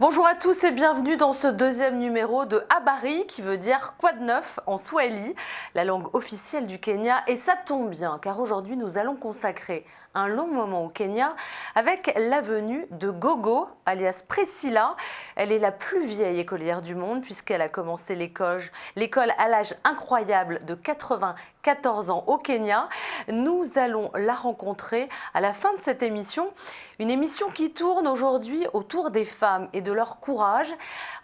Bonjour à tous et bienvenue dans ce deuxième numéro de Habari qui veut dire quoi de neuf en Swahili, la langue officielle du Kenya. Et ça tombe bien car aujourd'hui nous allons consacrer un long moment au Kenya avec la venue de Gogo, alias Priscilla. Elle est la plus vieille écolière du monde puisqu'elle a commencé l'école à l'âge incroyable de 94 ans au Kenya. Nous allons la rencontrer à la fin de cette émission, une émission qui tourne aujourd'hui autour des femmes et de leur courage.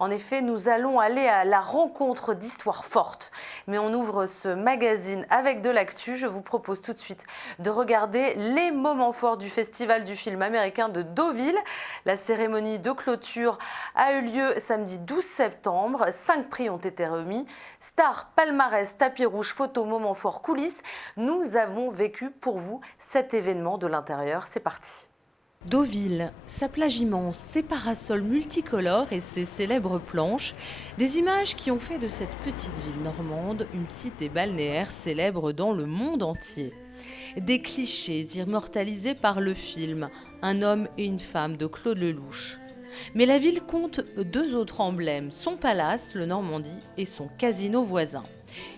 En effet, nous allons aller à la rencontre d'histoires fortes. Mais on ouvre ce magazine avec de l'actu. Je vous propose tout de suite de regarder les moments forts du festival du film américain de Deauville. La cérémonie de clôture a eu lieu samedi 12 septembre. 5 prix ont été remis. Star, palmarès, tapis rouge, photos, moments forts, coulisses. Nous avons vécu pour vous cet événement de l'intérieur. C'est parti. Deauville, sa plage immense, ses parasols multicolores et ses célèbres planches, des images qui ont fait de cette petite ville normande une cité balnéaire célèbre dans le monde entier. Des clichés immortalisés par le film Un homme et une femme de Claude Lelouch. Mais la ville compte 2 autres emblèmes, son palace, le Normandie, et son casino voisin.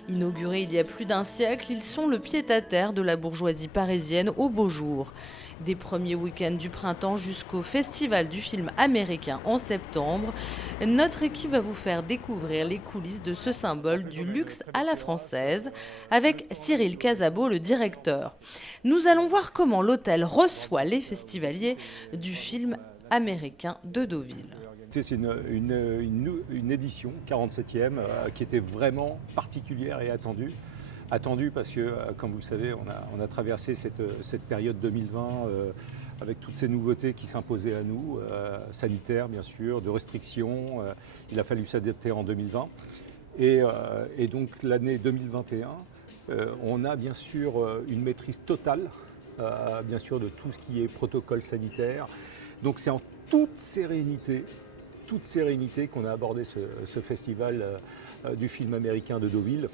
Inaugurés il y a plus d'un siècle, ils sont le pied-à-terre de la bourgeoisie parisienne au beau jour. Des premiers week-ends du printemps jusqu'au festival du film américain en septembre, notre équipe va vous faire découvrir les coulisses de ce symbole du luxe à la française avec Cyril Casabo, le directeur. Nous allons voir comment l'hôtel reçoit les festivaliers du film américain de Deauville. C'est une édition 47e qui était vraiment particulière et attendue. Attendue parce que, comme vous le savez, on a traversé cette période 2020 avec toutes ces nouveautés qui s'imposaient à nous, sanitaires bien sûr, de restrictions. Il a fallu s'adapter en 2020. Et donc l'année 2021, on a bien sûr une maîtrise totale bien sûr de tout ce qui est protocole sanitaire. Donc c'est en toute sérénité qu'on a abordé ce festival du film américain de Deauville.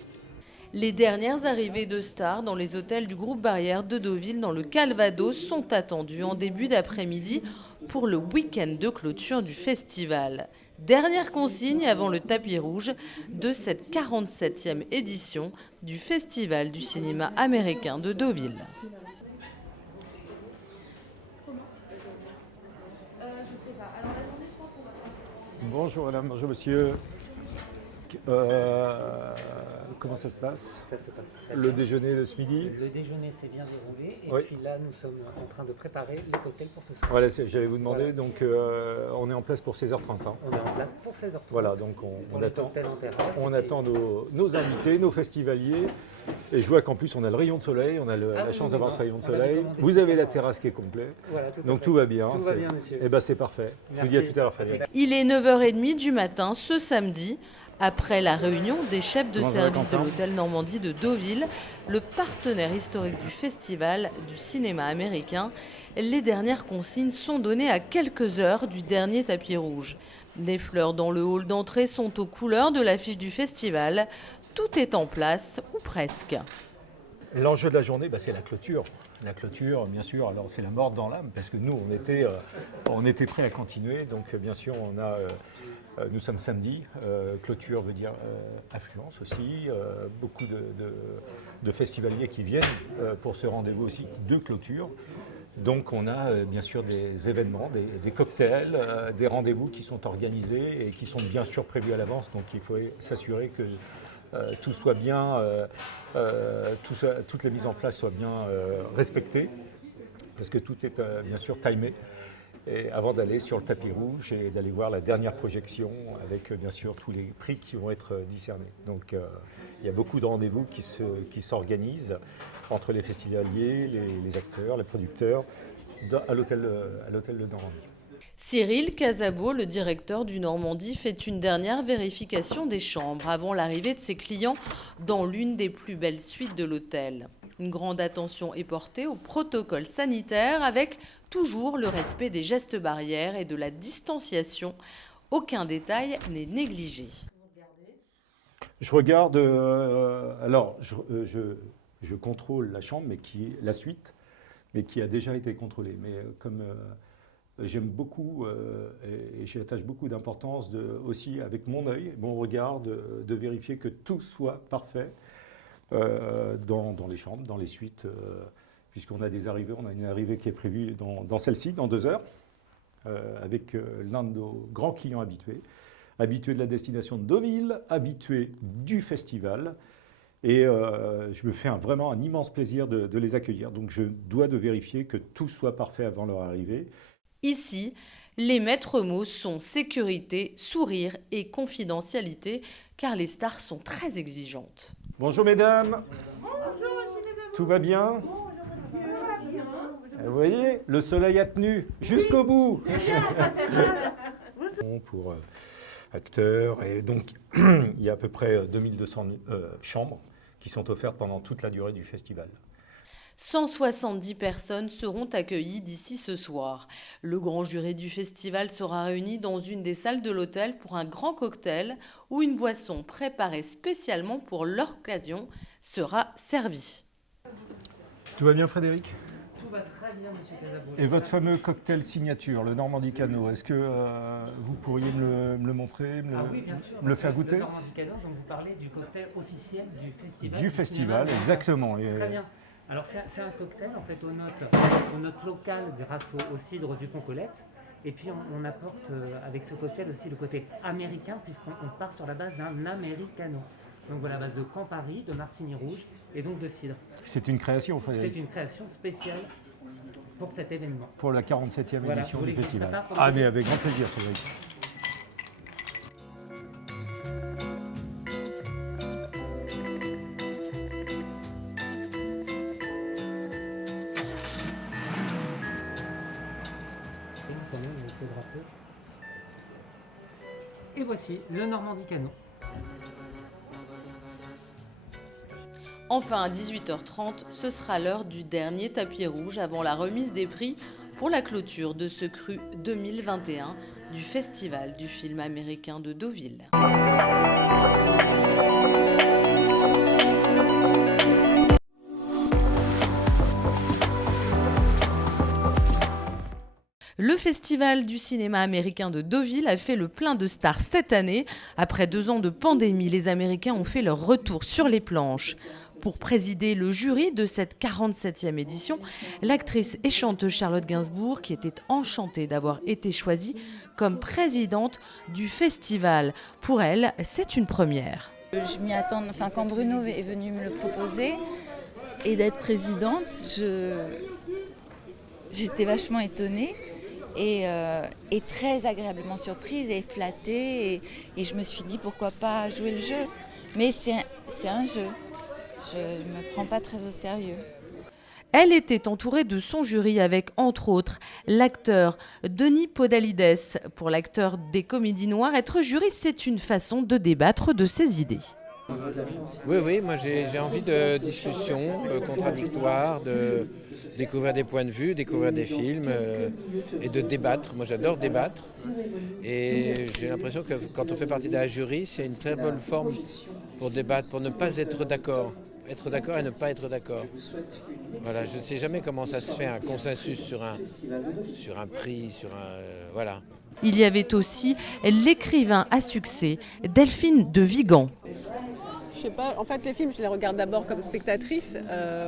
Les dernières arrivées de stars dans les hôtels du groupe Barrière de Deauville dans le Calvados sont attendues en début d'après-midi pour le week-end de clôture du festival. Dernière consigne avant le tapis rouge de cette 47e édition du Festival du cinéma américain de Deauville. Bonjour madame, bonjour monsieur. Comment ça se passe? Ça se passe très Le bien. déjeuner de ce midi? Le déjeuner s'est bien déroulé et Oui. puis là nous sommes en train de préparer le cocktail pour ce soir. Voilà, j'allais vous demander, Voilà. donc on est en place pour 16h30. Hein. On est en place pour 16h30. Voilà, donc Pour on le attend, cocktail en terrasse. on Et attend nos invités, nos festivaliers. Et je vois qu'en plus on a le rayon de soleil, on a la oui, chance oui, d'avoir oui, ce rayon de on avait soleil. commandé Vous avez la spécialement. terrasse qui est complète. Voilà, tout à Donc fait. tout va bien. Tout va bien, monsieur. Eh ben c'est parfait. Je vous dis à Merci. tout à l'heure, Fabien. Il est 9h30 du matin ce samedi. Après la réunion des chefs de Comment ça va, service de Quentin l'hôtel Normandie de Deauville, le partenaire historique du festival du cinéma américain, les dernières consignes sont données à quelques heures du dernier tapis rouge. Les fleurs dans le hall d'entrée sont aux couleurs de l'affiche du festival. Tout est en place, ou presque. L'enjeu de la journée, c'est la clôture. La clôture, bien sûr, alors c'est la mort dans l'âme, parce que nous, on était prêts à continuer. Donc, bien sûr, nous sommes samedi. Clôture veut dire affluence aussi. Beaucoup de festivaliers qui viennent pour ce rendez-vous aussi de clôture. Donc, on a bien sûr des événements, des cocktails, des rendez-vous qui sont organisés et qui sont bien sûr prévus à l'avance. Donc, il faut s'assurer que tout soit bien, toute la mise en place soit bien respectée, parce que tout est bien sûr timé. Et avant d'aller sur le tapis rouge et d'aller voir la dernière projection avec bien sûr tous les prix qui vont être discernés. Donc il y a beaucoup de rendez-vous qui s'organisent entre les festivaliers, les acteurs, les producteurs à l'hôtel de Normandie. Cyril Casabo, le directeur du Normandie, fait une dernière vérification des chambres avant l'arrivée de ses clients dans l'une des plus belles suites de l'hôtel. Une grande attention est portée au protocole sanitaire avec toujours le respect des gestes barrières et de la distanciation. Aucun détail n'est négligé. Je regarde, je contrôle la chambre, la suite, mais qui a déjà été contrôlée. Mais comme j'aime beaucoup et j'y attache beaucoup d'importance aussi avec mon œil, mon regard, de vérifier que tout soit parfait dans les chambres, dans les suites, puisqu'on a des arrivées. On a une arrivée qui est prévue dans celle-ci, dans 2 heures, avec l'un de nos grands clients habitués de la destination de Deauville, habitué du festival. Et je me fais vraiment un immense plaisir de les accueillir. Donc je dois de vérifier que tout soit parfait avant leur arrivée. Ici, les maîtres mots sont sécurité, sourire et confidentialité, car les stars sont très exigeantes. Bonjour mesdames. Bonjour, tout va bien? Vous voyez, le soleil a tenu jusqu'au bout. Pour acteurs, et donc il y a à peu près 2200 chambres qui sont offertes pendant toute la durée du festival. 170 personnes seront accueillies d'ici ce soir. Le grand jury du festival sera réuni dans une des salles de l'hôtel pour un grand cocktail où une boisson préparée spécialement pour l'occasion sera servie. Tout va bien Frédéric? Tout va très bien, monsieur Casabou. Et votre fameux cocktail signature, le Normandie Canot, est-ce que vous pourriez me le montrer, Oui, bien sûr. me le faire goûter? Le Normandie Canot, donc vous parlez du cocktail officiel du festival. Du festival, exactement. Très bien. Alors c'est un cocktail en fait aux notes locales grâce au cidre du Pont-Colette. Et puis on apporte avec ce cocktail aussi le côté américain puisqu'on part sur la base d'un americano. Donc voilà, à base de Campari, de martini rouge et donc de cidre. C'est une création, Frédéric? C'est une création spéciale pour cet événement. Pour la 47e édition du festival. Mais avec grand plaisir, Frédéric. Et voici le Normandie Canot. Enfin, à 18h30, ce sera l'heure du dernier tapis rouge avant la remise des prix pour la clôture de ce cru 2021 du Festival du film américain de Deauville. Le Festival du cinéma américain de Deauville a fait le plein de stars cette année. Après 2 ans de pandémie, les Américains ont fait leur retour sur les planches. Pour présider le jury de cette 47e édition, l'actrice et chanteuse Charlotte Gainsbourg, qui était enchantée d'avoir été choisie comme présidente du festival. Pour elle, c'est une première. Je m'y attends, quand Bruno est venu me le proposer et d'être présidente, j'étais vachement étonnée. Et très agréablement surprise et flattée. Et je me suis dit pourquoi pas jouer le jeu. Mais c'est un jeu. Je ne me prends pas très au sérieux. Elle était entourée de son jury avec, entre autres, l'acteur Denis Podalides. Pour l'acteur des Comédies Noires, être jury, c'est une façon de débattre de ses idées. Oui, moi j'ai envie de discussions contradictoires, de découvrir des points de vue, découvrir des films et de débattre. Moi j'adore débattre et j'ai l'impression que quand on fait partie d'un jury, c'est une très bonne forme pour débattre, pour ne pas être d'accord. Être d'accord et ne pas être d'accord. Voilà, je ne sais jamais comment ça se fait, un consensus sur un prix, voilà. Il y avait aussi l'écrivain à succès, Delphine de Vigan. Je sais pas, en fait les films je les regarde d'abord comme spectatrice,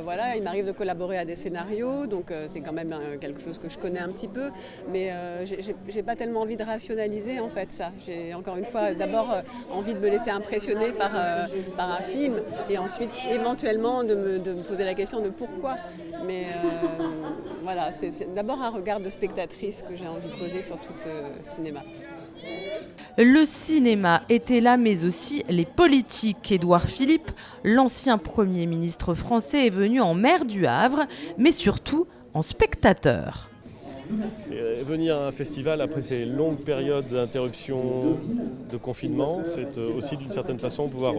voilà, il m'arrive de collaborer à des scénarios, donc c'est quand même quelque chose que je connais un petit peu, mais j'ai pas tellement envie de rationaliser en fait ça. J'ai encore une fois d'abord envie de me laisser impressionner par un film et ensuite éventuellement de me poser la question de pourquoi. Mais voilà, c'est d'abord un regard de spectatrice que j'ai envie de poser sur tout ce cinéma. Le cinéma était là, mais aussi les politiques. Édouard Philippe, l'ancien Premier ministre français, est venu en maire du Havre, mais surtout en spectateur. Venir à un festival après ces longues périodes d'interruption, de confinement, c'est aussi d'une certaine façon pouvoir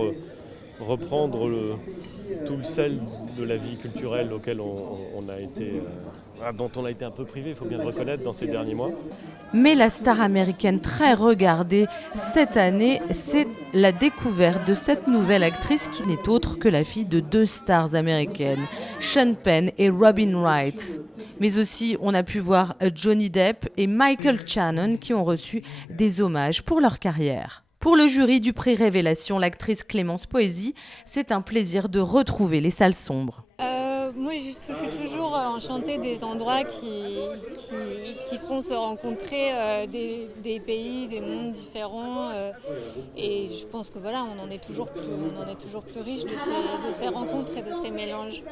reprendre tout le sel de la vie culturelle dont on a été un peu privé, il faut bien le reconnaître, dans ces derniers mois. Mais la star américaine très regardée cette année, c'est la découverte de cette nouvelle actrice qui n'est autre que la fille de 2 stars américaines, Sean Penn et Robin Wright. Mais aussi, on a pu voir Johnny Depp et Michael Shannon qui ont reçu des hommages pour leur carrière. Pour le jury du prix Révélation, l'actrice Clémence Poésy, c'est un plaisir de retrouver les salles sombres. Moi, je suis toujours enchantée des endroits qui font se rencontrer des pays, des mondes différents. Et je pense que voilà, on en est toujours plus riche de ces rencontres et de ces mélanges.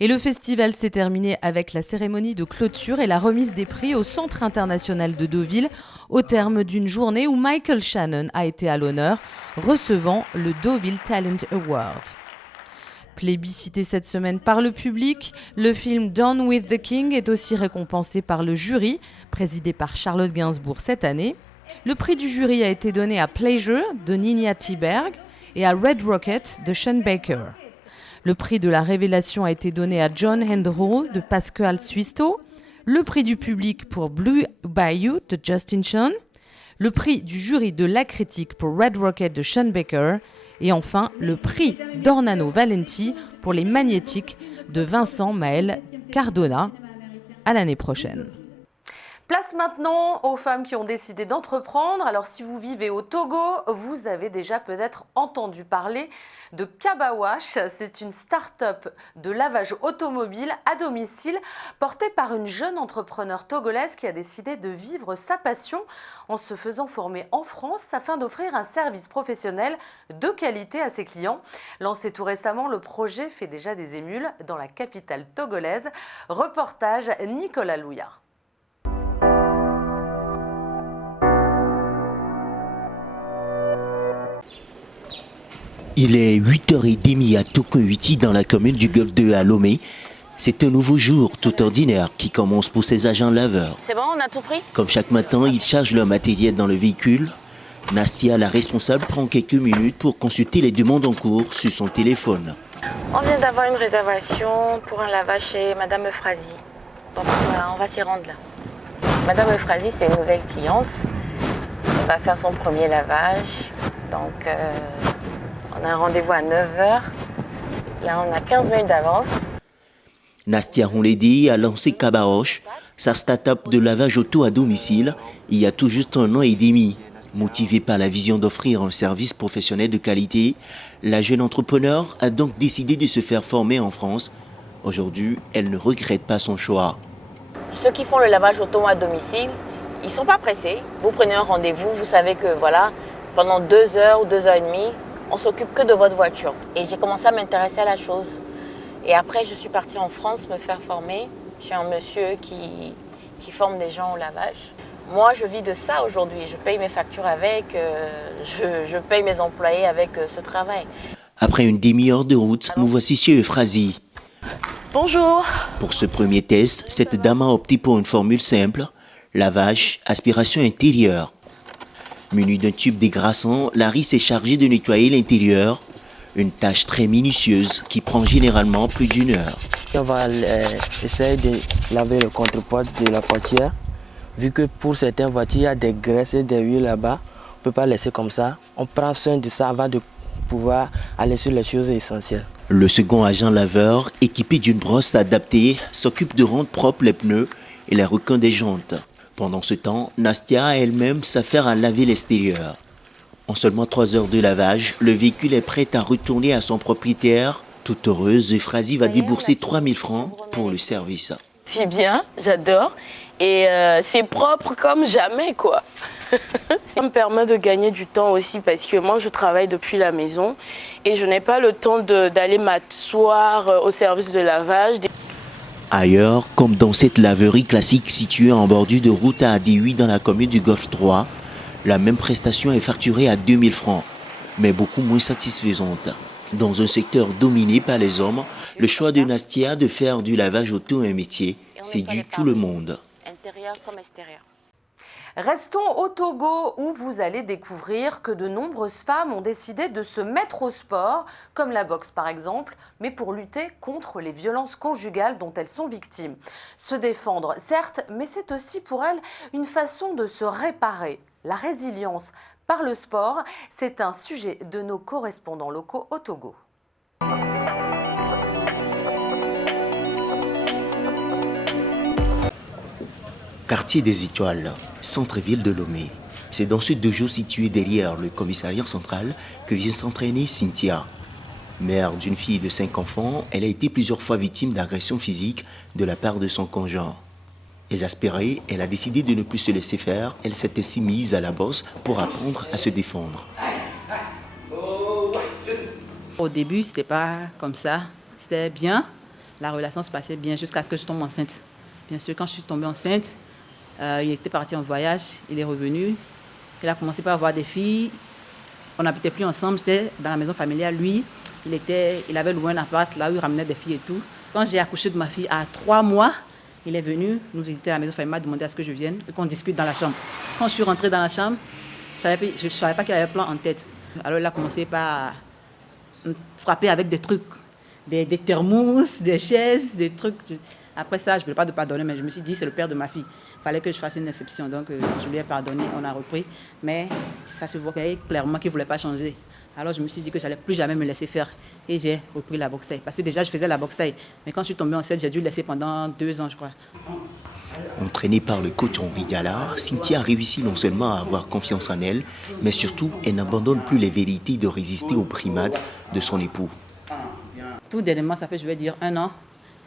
Et le festival s'est terminé avec la cérémonie de clôture et la remise des prix au Centre international de Deauville, au terme d'une journée où Michael Shannon a été à l'honneur, recevant le Deauville Talent Award. Plébiscité cette semaine par le public, le film Down with the King est aussi récompensé par le jury, présidé par Charlotte Gainsbourg cette année. Le prix du jury a été donné à Pleasure de Nina Thiberg et à Red Rocket de Sean Baker. Le prix de la révélation a été donné à John Handhole de Pascal Suisto, le prix du public pour Blue Bayou de Justin Sean, le prix du jury de la critique pour Red Rocket de Sean Baker et enfin le prix d'Ornano Valenti pour les magnétiques de Vincent Maël Cardona. À l'année prochaine. Place maintenant aux femmes qui ont décidé d'entreprendre. Alors si vous vivez au Togo, vous avez déjà peut-être entendu parler de Kabawash. C'est une start-up de lavage automobile à domicile portée par une jeune entrepreneure togolaise qui a décidé de vivre sa passion en se faisant former en France afin d'offrir un service professionnel de qualité à ses clients. Lancé tout récemment, le projet fait déjà des émules dans la capitale togolaise. Reportage Nicolas Louya. Il est 8h30 à Tokohuiti dans la commune du Golfe de Lomé. C'est un nouveau jour tout ordinaire qui commence pour ces agents laveurs. C'est bon, on a tout pris? Comme chaque matin, ils chargent leur matériel dans le véhicule. Nastia, la responsable, prend quelques minutes pour consulter les demandes en cours sur son téléphone. On vient d'avoir une réservation pour un lavage chez Madame Euphrasi. Donc on va s'y rendre là. Madame Euphrasi, c'est une nouvelle cliente. Elle va faire son premier lavage. Donc on a un rendez-vous à 9h. Là, on a 15 minutes d'avance. Nastia Ronledi a lancé Kabaosh, sa start-up de lavage auto à domicile, il y a tout juste 1 an et demi. Motivée par la vision d'offrir un service professionnel de qualité, la jeune entrepreneur a donc décidé de se faire former en France. Aujourd'hui, elle ne regrette pas son choix. Ceux qui font le lavage auto à domicile, ils ne sont pas pressés. Vous prenez un rendez-vous, vous savez que voilà, pendant 2 heures ou 2 heures et demie, on s'occupe que de votre voiture. Et j'ai commencé à m'intéresser à la chose. Et après, je suis partie en France me faire former chez un monsieur qui forme des gens au lavage. Moi, je vis de ça aujourd'hui. Je paye mes factures avec, je paye mes employés avec ce travail. Après une demi-heure de route, nous voici chez Euphrasi. Bonjour. Pour ce premier test, cette dame a opté pour une formule simple, lavage, aspiration intérieure. Munie d'un tube dégraissant, Larry s'est chargé de nettoyer l'intérieur. Une tâche très minutieuse qui prend généralement plus d'1 heure. On va essayer de laver le contreporte de la portière. Vu que pour certaines voitures, il y a des graisses et des huiles là-bas, on ne peut pas laisser comme ça. On prend soin de ça avant de pouvoir aller sur les choses essentielles. Le second agent laveur, équipé d'une brosse adaptée, s'occupe de rendre propres les pneus et les requins des jantes. Pendant ce temps, Nastia a elle-même s'affaire à laver l'extérieur. En seulement 3 heures de lavage, le véhicule est prêt à retourner à son propriétaire. Toute heureuse, Euphrasi va débourser 3 000 francs pour le service. C'est bien, j'adore. Et c'est propre comme jamais, quoi. Ça me permet de gagner du temps aussi parce que moi, je travaille depuis la maison et je n'ai pas le temps d'aller m'asseoir au service de lavage. Ailleurs, comme dans cette laverie classique située en bordure de route à Adéhui dans la commune du Golfe 3, la même prestation est facturée à 2 000 francs, mais beaucoup moins satisfaisante. Dans un secteur dominé par les hommes, le choix de Nastia de faire du lavage auto un métier séduit tout le monde. Intérieur comme extérieur. Restons au Togo où vous allez découvrir que de nombreuses femmes ont décidé de se mettre au sport, comme la boxe par exemple, mais pour lutter contre les violences conjugales dont elles sont victimes. Se défendre, certes, mais c'est aussi pour elles une façon de se réparer. La résilience par le sport, c'est un sujet de nos correspondants locaux au Togo. Quartier des Étoiles, centre-ville de Lomé. C'est dans ce dojo situé derrière le commissariat central que vient s'entraîner Cynthia. Mère d'une fille de 5 enfants, elle a été plusieurs fois victime d'agressions physiques de la part de son conjoint. Exaspérée, elle a décidé de ne plus se laisser faire. Elle s'est ainsi mise à la bosse pour apprendre à se défendre. Au début, c'était pas comme ça. C'était bien. La relation se passait bien jusqu'à ce que je tombe enceinte. Bien sûr, quand je suis tombée enceinte, il était parti en voyage, il est revenu. Il a commencé par avoir des filles. On n'habitait plus ensemble, c'était dans la maison familiale. Lui, il avait loué un appart là où il ramenait des filles et tout. Quand j'ai accouché de ma fille à 3 mois, il est venu nous visiter à la maison familiale, m'a demandé à ce que je vienne et qu'on discute dans la chambre. Quand je suis rentrée dans la chambre, je ne savais pas qu'il avait un plan en tête. Alors il a commencé par frapper avec des trucs, des thermos, des chaises, des trucs. Après ça, je ne voulais pas de pardonner, mais je me suis dit, c'est le père de ma fille. Il fallait que je fasse une exception. Donc, je lui ai pardonné, on a repris. Mais ça se voyait clairement qu'il ne voulait pas changer. Alors, je me suis dit que je n'allais plus jamais me laisser faire. Et j'ai repris la boxe taille. Parce que déjà, je faisais la boxe taille. Mais quand je suis tombée enceinte, j'ai dû laisser pendant 2 ans, je crois. Entraînée par le coach Henri Gallard, Cynthia a réussi non seulement à avoir confiance en elle, mais surtout, elle n'abandonne plus les vérités de résister aux brimades de son époux. Tout dernièrement, ça fait, je vais dire, 1 an,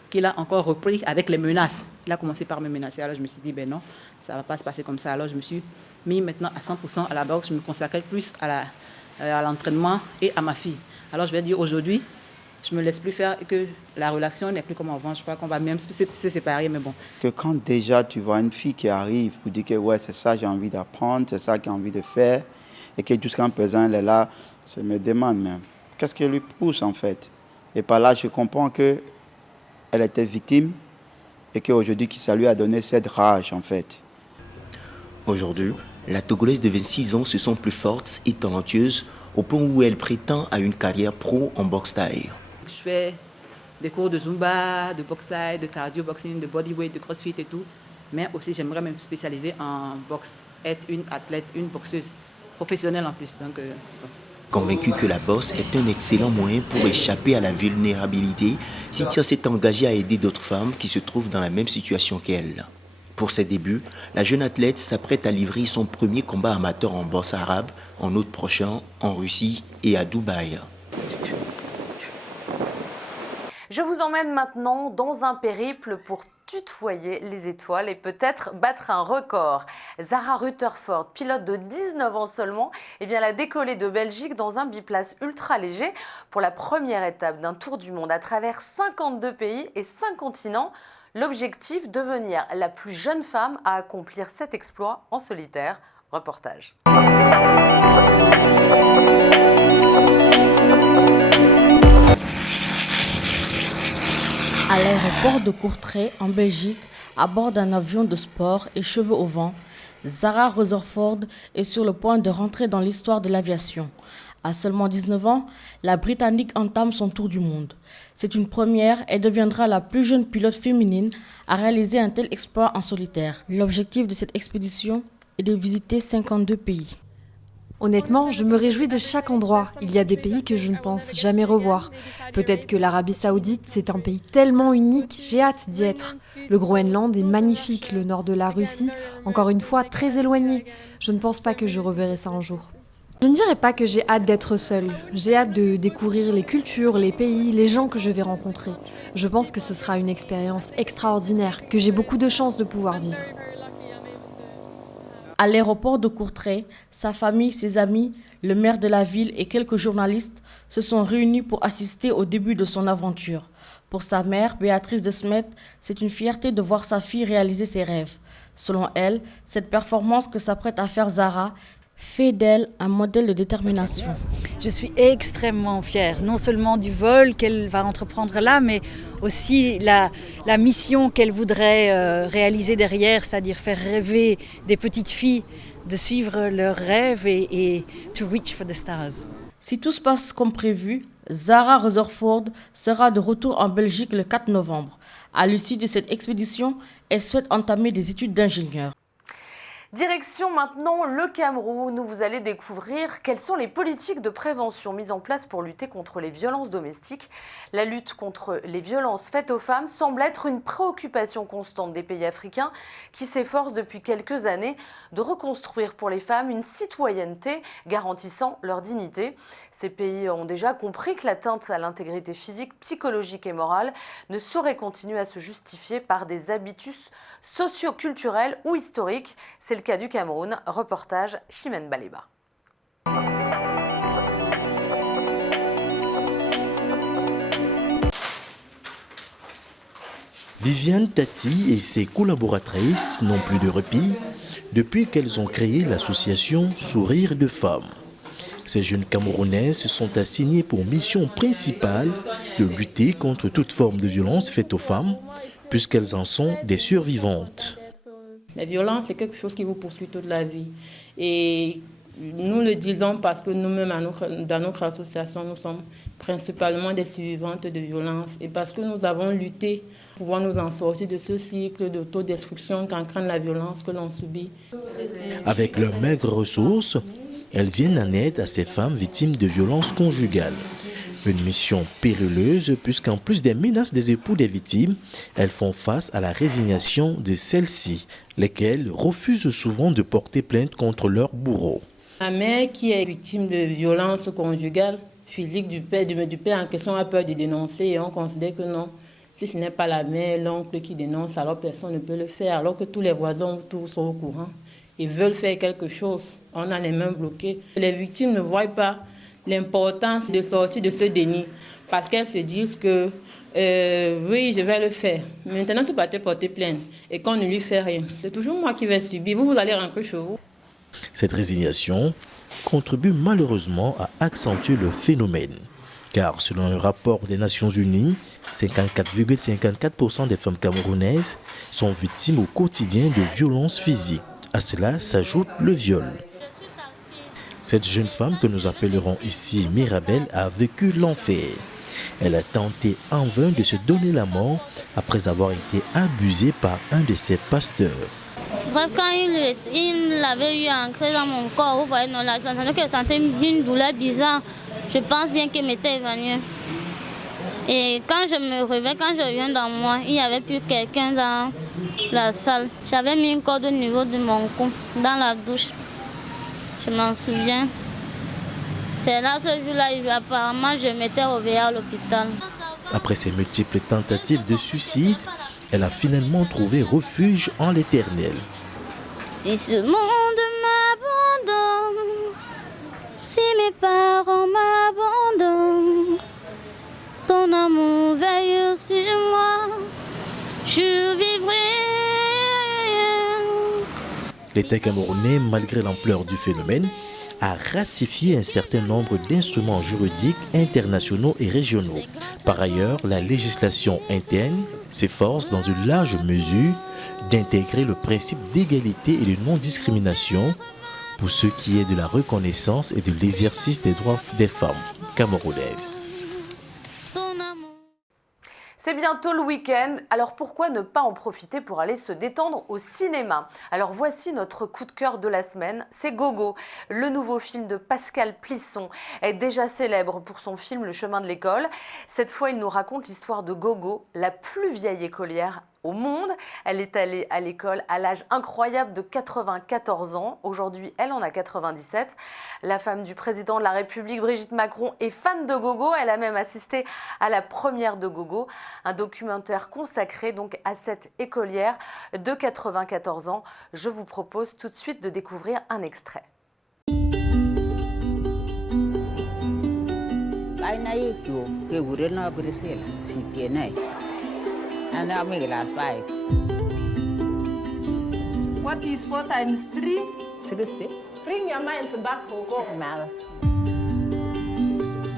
qu'il a encore repris avec les menaces. Il a commencé par me menacer. Alors je me suis dit, ben non, ça ne va pas se passer comme ça. Alors je me suis mis maintenant à 100% à la boxe. Je me consacrais plus à l'entraînement et à ma fille. Alors je vais dire aujourd'hui, je ne me laisse plus faire et que la relation n'est plus comme avant. Je crois qu'on va même se séparer, mais bon. Que quand déjà tu vois une fille qui arrive pour dire que ouais, c'est ça que j'ai envie d'apprendre, c'est ça que j'ai envie de faire, et que jusqu'à présent elle est là, je me demande même, qu'est-ce qui lui pousse en fait? Et par là, je comprends que elle était victime et qu'aujourd'hui, ça lui a donné cette rage en fait. Aujourd'hui, la Togolaise de 26 ans se sent plus forte et talentueuse au point où elle prétend à une carrière pro en boxe thaï. Je fais des cours de Zumba, de boxe thaï, de cardio boxing, de bodyweight, de crossfit et tout. Mais aussi, j'aimerais me spécialiser en boxe, être une athlète, une boxeuse professionnelle en plus. Donc, Convaincue que la boxe est un excellent moyen pour échapper à la vulnérabilité, Cynthia s'est engagée à aider d'autres femmes qui se trouvent dans la même situation qu'elle. Pour ses débuts, la jeune athlète s'apprête à livrer son premier combat amateur en boxe arabe en août prochain en Russie et à Dubaï. Je vous emmène maintenant dans un périple pour tutoyer les étoiles et peut-être battre un record. Zara Rutherford, pilote de 19 ans seulement, elle a décollé de Belgique dans un biplace ultra léger pour la première étape d'un tour du monde à travers 52 pays et 5 continents. L'objectif, devenir la plus jeune femme à accomplir cet exploit en solitaire. Reportage. À l'aéroport de Courtrai, en Belgique, à bord d'un avion de sport et cheveux au vent, Zara Rutherford est sur le point de rentrer dans l'histoire de l'aviation. À seulement 19 ans, la Britannique entame son tour du monde. C'est une première et deviendra la plus jeune pilote féminine à réaliser un tel exploit en solitaire. L'objectif de cette expédition est de visiter 52 pays. Honnêtement, je me réjouis de chaque endroit. Il y a des pays que je ne pense jamais revoir. Peut-être que l'Arabie Saoudite, c'est un pays tellement unique, j'ai hâte d'y être. Le Groenland est magnifique, le nord de la Russie, encore une fois, très éloigné. Je ne pense pas que je reverrai ça un jour. Je ne dirais pas que j'ai hâte d'être seule. J'ai hâte de découvrir les cultures, les pays, les gens que je vais rencontrer. Je pense que ce sera une expérience extraordinaire, que j'ai beaucoup de chance de pouvoir vivre. À l'aéroport de Courtrai, sa famille, ses amis, le maire de la ville et quelques journalistes se sont réunis pour assister au début de son aventure. Pour sa mère, Béatrice de Smet, c'est une fierté de voir sa fille réaliser ses rêves. Selon elle, cette performance que s'apprête à faire Zara fait d'elle un modèle de détermination. Je suis extrêmement fière, non seulement du vol qu'elle va entreprendre là, mais aussi la mission qu'elle voudrait réaliser derrière, c'est-à-dire faire rêver des petites filles de suivre leurs rêves et to reach for the stars. Si tout se passe comme prévu, Zara Rutherford sera de retour en Belgique le 4 novembre. À l'issue de cette expédition, elle souhaite entamer des études d'ingénieur. Direction maintenant le Cameroun, où vous allez découvrir quelles sont les politiques de prévention mises en place pour lutter contre les violences domestiques. La lutte contre les violences faites aux femmes semble être une préoccupation constante des pays africains qui s'efforcent depuis quelques années de reconstruire pour les femmes une citoyenneté garantissant leur dignité. Ces pays ont déjà compris que l'atteinte à l'intégrité physique, psychologique et morale ne saurait continuer à se justifier par des habitus socio-culturels ou historiques. C'est le cas du Cameroun. Reportage Chimène Baleba. Viviane Tati et ses collaboratrices n'ont plus de répit depuis qu'elles ont créé l'association Sourire de Femmes. Ces jeunes Camerounaises se sont assignées pour mission principale de lutter contre toute forme de violence faite aux femmes, puisqu'elles en sont des survivantes. La violence, c'est quelque chose qui vous poursuit toute la vie. Et nous le disons parce que nous-mêmes, dans notre association, nous sommes principalement des survivantes de violence. Et parce que nous avons lutté pour pouvoir nous en sortir de ce cycle d'autodestruction qu'entraîne la violence que l'on subit. Avec leurs maigres ressources, elles viennent en aide à ces femmes victimes de violences conjugales. Une mission périlleuse puisqu'en plus des menaces des époux des victimes, elles font face à la résignation de celles-ci, lesquelles refusent souvent de porter plainte contre leur bourreau. La mère qui est victime de violences conjugales, physiques du père en question a peur de dénoncer et on considère que non. Si ce n'est pas la mère, l'oncle qui dénonce, alors personne ne peut le faire, alors que tous les voisins autour sont au courant. Ils veulent faire quelque chose, on a les mains bloquées. Les victimes ne voient pas l'importance de sortir de ce déni parce qu'elles se disent que oui, je vais le faire. Maintenant, tu vas te porter plainte et qu'on ne lui fait rien. C'est toujours moi qui vais subir. Vous allez rentrer chez vous. Cette résignation contribue malheureusement à accentuer le phénomène. Car selon un rapport des Nations Unies, 54,54% des femmes camerounaises sont victimes au quotidien de violences physiques. À cela s'ajoute le viol. Cette jeune femme que nous appellerons ici Mirabel a vécu l'enfer. Elle a tenté en vain de se donner la mort après avoir été abusée par un de ses pasteurs. Bref, quand il l'avait eu ancré dans mon corps, vous voyez, non, la sensation qu'elle sentait une douleur bizarre, je pense bien qu'elle m'était évanouie. Et quand je me réveille, quand je reviens dans moi, il n'y avait plus quelqu'un dans la salle. J'avais mis une corde au niveau de mon cou, dans la douche. Je m'en souviens. C'est là, ce jour-là, apparemment, je m'étais réveillée à l'hôpital. Après ses multiples tentatives de suicide, elle a finalement trouvé refuge en l'Éternel. Si ce monde m'abandonne, si mes parents m'abandonnent, ton amour veille sur moi, je vivrai. L'État camerounais, malgré l'ampleur du phénomène, a ratifié un certain nombre d'instruments juridiques internationaux et régionaux. Par ailleurs, la législation interne s'efforce dans une large mesure d'intégrer le principe d'égalité et de non-discrimination pour ce qui est de la reconnaissance et de l'exercice des droits des femmes camerounaises. C'est bientôt le week-end, alors pourquoi ne pas en profiter pour aller se détendre au cinéma? Alors voici notre coup de cœur de la semaine, c'est Gogo. Le nouveau film de Pascal Plisson est déjà célèbre pour son film Le chemin de l'école. Cette fois, il nous raconte l'histoire de Gogo, la plus vieille écolière au monde. Elle est allée à l'école à l'âge incroyable de 94 ans. Aujourd'hui, elle en a 97. La femme du président de la République, Brigitte Macron, est fan de Gogo. Elle a même assisté à la première de Gogo, un documentaire consacré donc à cette écolière de 94 ans. Je vous propose tout de suite de découvrir un extrait. And I'll make it last 5. What is 4 times 3? 60. Bring your minds back, Gogo.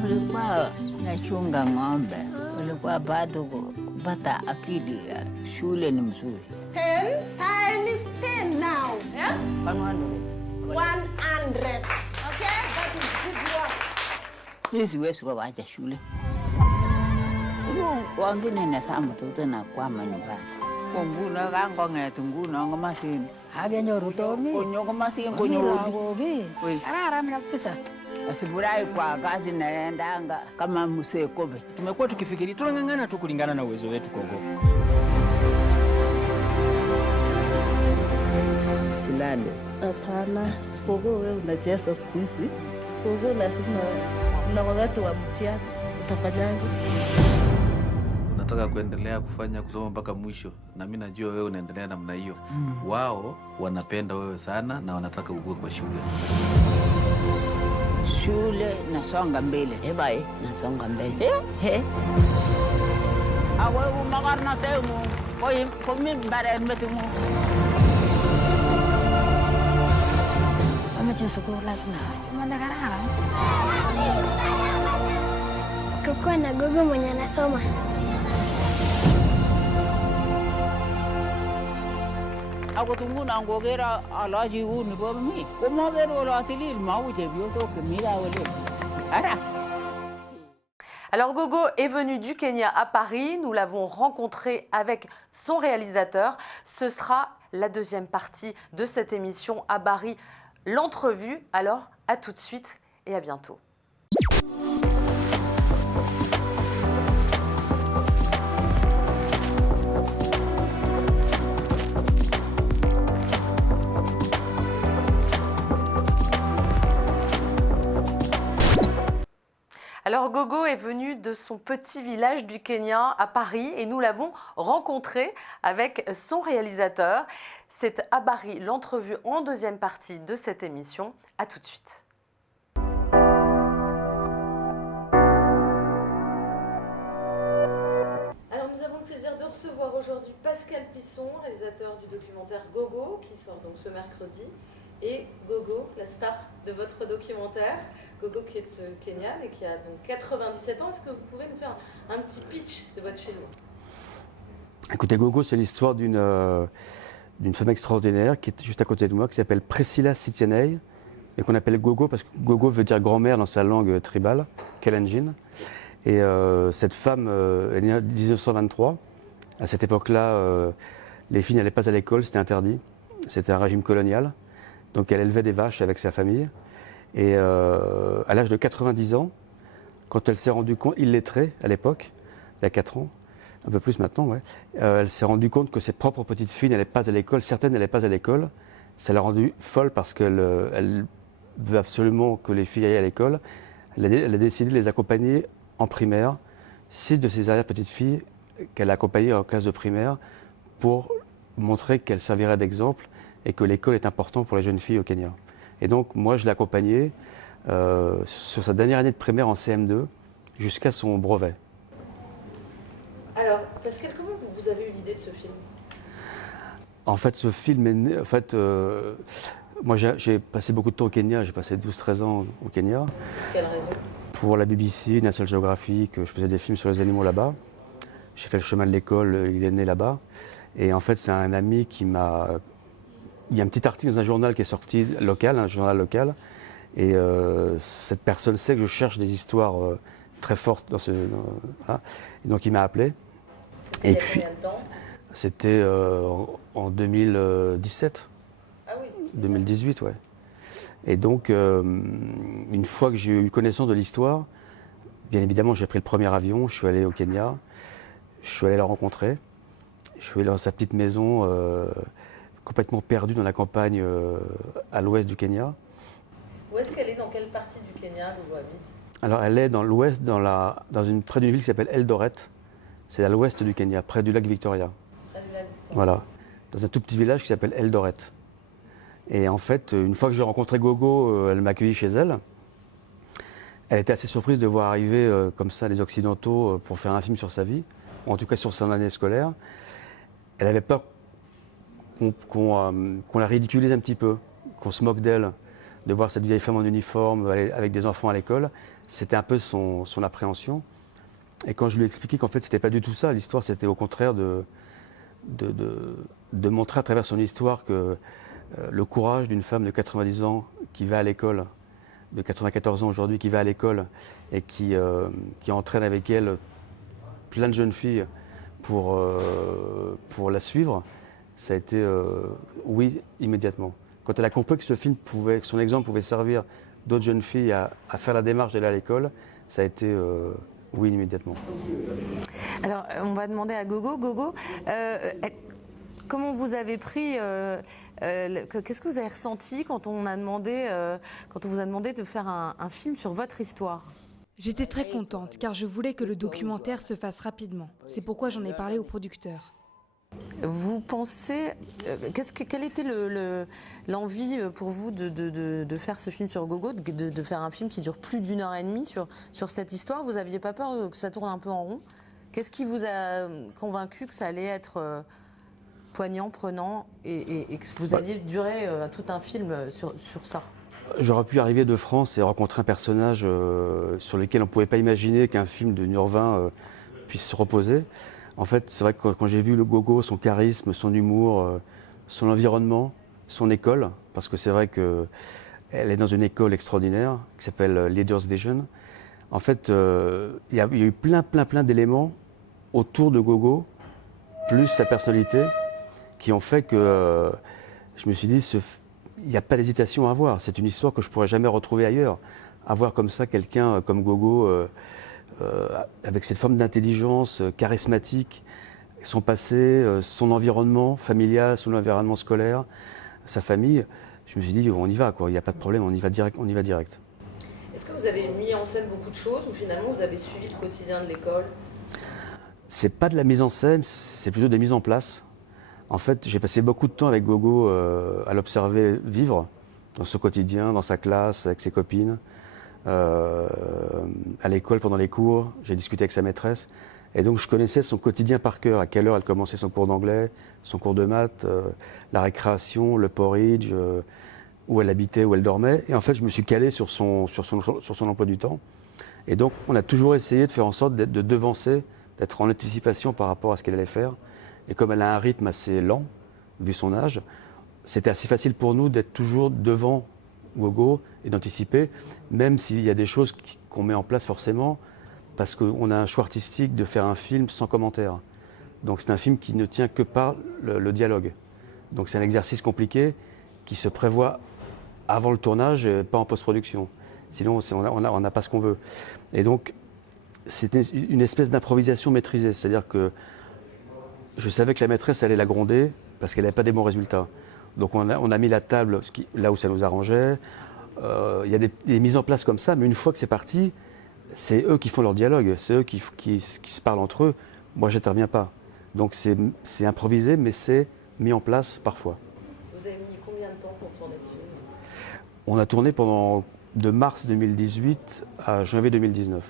Ulikuwa nachunga ng'ombe, ulikuwa bado kupata akili ya shule ni mzuri. 10 times 10 now. Yes? 100. 100. Okay, that is good work. Mimi siwezi kuacha shule. Wengine nasema mtoto na kwama nyumbani. Kunguna kan ko ngetunguna ngamasin. Hage nyoru tomi. Kunyo ngamasin kunyo. Oi. Ara mna pesa. Asiburai kwa kazi naendanga kama Musekobe. Tumekuwa tukifikiri tunang'ang'ana tu kulingana na uwezo wetu Gogo. Silale. Hapana, Gogo wewe unacheza siku hizi. Gogo lazima na wakati wa mtihani utafanyaje? Unataka kuendelea kusoma mpaka mwisho, na mimi najua wewe unaendelea namna hiyo. Wao wanapenda wewe sana na wanataka ukue kwa shule. Shule nasonga mbele. Bai, nasonga mbele. He. Awe umagarna temu. Ko min bare metumu. Ama sukuru lazima. Mana karaha. Kukuwa na Gogo mwenye anasoma. Ako tunguna ngogera alaji uni bomi. Komogero wala tilil mauje bioto kemira wale. Ara. Alors Gogo est venu du Kenya à Paris, nous l'avons rencontré avec son réalisateur. Ce sera la deuxième partie de cette émission Habari, l'entrevue. Alors à tout de suite et à bientôt. Alors Gogo est venu de son petit village du Kenya à Paris et nous l'avons rencontré avec son réalisateur. C'est Habari, l'entrevue en deuxième partie de cette émission. À tout de suite. Alors nous avons le plaisir de recevoir aujourd'hui Pascal Plisson, réalisateur du documentaire Gogo, qui sort donc ce mercredi. Et Gogo, la star de votre documentaire, Gogo qui est kenyane et qui a donc 97 ans. Est-ce que vous pouvez nous faire un petit pitch de votre film? Écoutez, Gogo, c'est l'histoire d'une femme extraordinaire qui est juste à côté de moi, qui s'appelle Priscilla Sitienei, et qu'on appelle Gogo parce que Gogo veut dire grand-mère dans sa langue tribale, Kalenjin. Et cette femme est née en 1923. À cette époque-là, les filles n'allaient pas à l'école, c'était interdit. C'était un régime colonial. Donc elle élevait des vaches avec sa famille. Et à l'âge de 90 ans, quand elle s'est rendue compte, illettrée à l'époque, il y a 4 ans, un peu plus maintenant, ouais, elle s'est rendue compte que ses propres petites filles n'allaient pas à l'école, certaines n'allaient pas à l'école. Ça l'a rendue folle parce qu'elle veut absolument que les filles aillent à l'école. Elle a décidé de les accompagner en primaire, 6 de ses arrière-petites filles qu'elle a accompagnées en classe de primaire pour montrer qu'elle servirait d'exemple et que l'école est importante pour les jeunes filles au Kenya. Et donc, moi, je l'ai accompagnée sur sa dernière année de primaire en CM2 jusqu'à son brevet. Alors, Pascal, comment vous avez eu l'idée de ce film? En fait, ce film est né... En fait, moi, j'ai passé beaucoup de temps au Kenya. J'ai passé 12-13 ans au Kenya. Pour quelle raison? Pour la BBC, National Geographic, je faisais des films sur les animaux là-bas. J'ai fait le chemin de l'école, il est né là-bas. Et en fait, c'est un ami qui m'a... Il y a un petit article dans un journal qui est sorti local, un journal local, et cette personne sait que je cherche des histoires très fortes dans ce... Voilà. Et donc il m'a appelé. Et puis, combien de temps? C'était en 2017. Ah oui. 2018, ouais. Et donc, une fois que j'ai eu connaissance de l'histoire, bien évidemment, j'ai pris le premier avion, je suis allé au Kenya, je suis allé la rencontrer, je suis allé dans sa petite maison, complètement perdue dans la campagne à l'ouest du Kenya. Où est-ce qu'elle est? Dans quelle partie du Kenya où vous habitez? Alors, elle est dans l'ouest, près d'une ville qui s'appelle Eldoret. C'est à l'ouest du Kenya, près du lac Victoria. Près du lac Victoria. Voilà, dans un tout petit village qui s'appelle Eldoret. Et en fait, une fois que j'ai rencontré Gogo, elle m'a accueilli chez elle. Elle était assez surprise de voir arriver comme ça les Occidentaux pour faire un film sur sa vie, ou en tout cas sur son année scolaire. Elle avait peur qu'on la ridiculise un petit peu, qu'on se moque d'elle, de voir cette vieille femme en uniforme avec des enfants à l'école. C'était un peu son appréhension. Et quand je lui ai expliqué qu'en fait, c'était pas du tout ça, l'histoire, c'était au contraire de montrer à travers son histoire que le courage d'une femme de 90 ans qui va à l'école, de 94 ans aujourd'hui, qui va à l'école et qui entraîne avec elle plein de jeunes filles pour la suivre, ça a été oui, immédiatement. Quand elle a compris que que son exemple pouvait servir d'autres jeunes filles à faire la démarche d'aller à l'école, ça a été oui, immédiatement. Alors, on va demander à Gogo. Gogo, comment vous avez pris, qu'est-ce que vous avez ressenti quand on vous a demandé de faire un film sur votre histoire? J'étais très contente car je voulais que le documentaire se fasse rapidement. C'est pourquoi j'en ai parlé au producteur. Vous pensez, quelle était l'envie pour vous de faire ce film sur Gogo, de faire un film qui dure plus d'1 heure et demie sur cette histoire? Vous n'aviez pas peur que ça tourne un peu en rond? Qu'est-ce qui vous a convaincu que ça allait être poignant, prenant et que vous alliez durer tout un film sur ça? J'aurais pu arriver de France et rencontrer un personnage sur lequel on ne pouvait pas imaginer qu'un film de 1h20 puisse se reposer. En fait, c'est vrai que quand j'ai vu le Gogo, son charisme, son humour, son environnement, son école, parce que c'est vrai qu'elle est dans une école extraordinaire qui s'appelle Leaders Vision. En fait, il y a eu plein d'éléments autour de Gogo, plus sa personnalité, qui ont fait que je me suis dit, il n'y a pas d'hésitation à avoir. C'est une histoire que je ne pourrais jamais retrouver ailleurs. Avoir comme ça quelqu'un comme Gogo, avec cette forme d'intelligence charismatique, son passé, son environnement familial, son environnement scolaire, sa famille, je me suis dit, on y va, quoi. Il n'y a pas de problème, on y va direct. Est-ce que vous avez mis en scène beaucoup de choses ou finalement vous avez suivi le quotidien de l'école? C'est pas de la mise en scène, c'est plutôt des mises en place. En fait, j'ai passé beaucoup de temps avec Gogo à l'observer vivre dans son quotidien, dans sa classe, avec ses copines, à l'école pendant les cours. J'ai discuté avec sa maîtresse. Et donc, je connaissais son quotidien par cœur, à quelle heure elle commençait son cours d'anglais, son cours de maths, la récréation, le porridge, où elle habitait, où elle dormait. Et en fait, je me suis calé sur son emploi du temps. Et donc, on a toujours essayé de faire en sorte de devancer, d'être en anticipation par rapport à ce qu'elle allait faire. Et comme elle a un rythme assez lent, vu son âge, c'était assez facile pour nous d'être toujours devant Gogo et d'anticiper, même s'il y a des choses qu'on met en place forcément, parce qu'on a un choix artistique de faire un film sans commentaire. Donc c'est un film qui ne tient que par le dialogue. Donc c'est un exercice compliqué qui se prévoit avant le tournage et pas en post-production. Sinon on n'a pas ce qu'on veut. Et donc c'était une espèce d'improvisation maîtrisée, c'est-à-dire que je savais que la maîtresse allait la gronder parce qu'elle n'avait pas des bons résultats. Donc on a mis la table là où ça nous arrangeait. Il y a des mises en place comme ça, mais une fois que c'est parti, c'est eux qui font leur dialogue, c'est eux qui se parlent entre eux. Moi, je n'interviens pas. Donc c'est improvisé, mais c'est mis en place parfois. Vous avez mis combien de temps pour tourner ce film? On a tourné de mars 2018 à janvier 2019.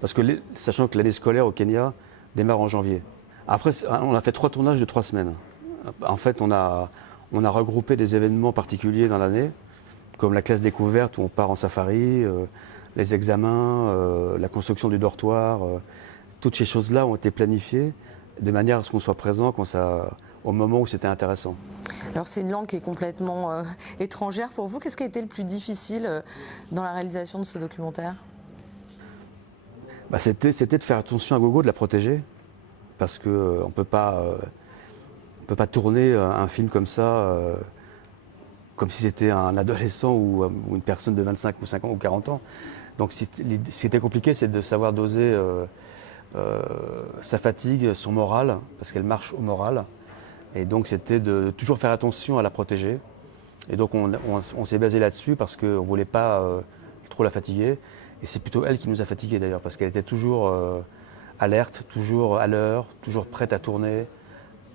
Parce que, sachant que l'année scolaire au Kenya démarre en janvier. Après, on a fait 3 tournages de 3 semaines. En fait, on a regroupé des événements particuliers dans l'année, comme la classe découverte où on part en safari, les examens, la construction du dortoir. Toutes ces choses-là ont été planifiées de manière à ce qu'on soit présent au moment où c'était intéressant. Alors c'est une langue qui est complètement étrangère pour vous. Qu'est-ce qui a été le plus difficile dans la réalisation de ce documentaire? C'était de faire attention à Gogo, de la protéger. Parce qu'on ne peut pas tourner un film comme ça, comme si c'était un adolescent ou une personne de 25 ou 50 ou 40 ans. Donc ce qui était compliqué, c'est de savoir doser sa fatigue, son moral, parce qu'elle marche au moral. Et donc c'était de toujours faire attention à la protéger. Et donc on s'est basé là-dessus parce qu'on ne voulait pas trop la fatiguer. Et c'est plutôt elle qui nous a fatigués d'ailleurs, parce qu'elle était toujours alerte, toujours à l'heure, toujours prête à tourner.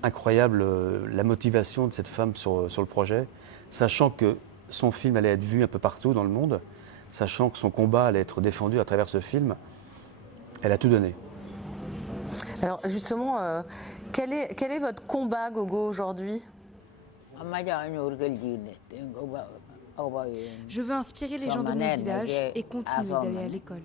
Incroyable la motivation de cette femme sur le projet, sachant que son film allait être vu un peu partout dans le monde, sachant que son combat allait être défendu à travers ce film, elle a tout donné. Alors justement, quel est votre combat, Gogo, aujourd'hui? Je veux inspirer les gens de mon village et continuer d'aller à l'école.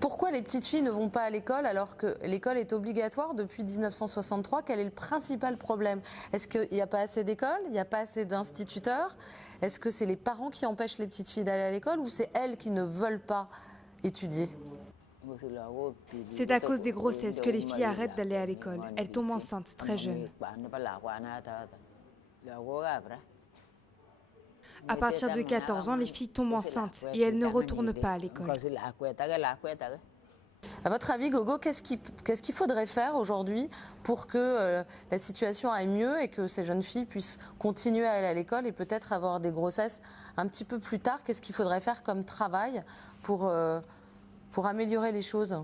Pourquoi les petites filles ne vont pas à l'école alors que l'école est obligatoire depuis 1963? Quel est le principal problème? Est-ce qu'il n'y a pas assez d'écoles? Il n'y a pas assez d'instituteurs? Est-ce que c'est les parents qui empêchent les petites filles d'aller à l'école ou c'est elles qui ne veulent pas étudier? C'est à cause des grossesses que les filles arrêtent d'aller à l'école. Elles tombent enceintes très jeunes. À partir de 14 ans, les filles tombent enceintes et elles ne retournent pas à l'école. À votre avis, Gogo, qu'est-ce qu'il faudrait faire aujourd'hui pour que la situation aille mieux et que ces jeunes filles puissent continuer à aller à l'école et peut-être avoir des grossesses un petit peu plus tard? Qu'est-ce qu'il faudrait faire comme travail pour améliorer les choses?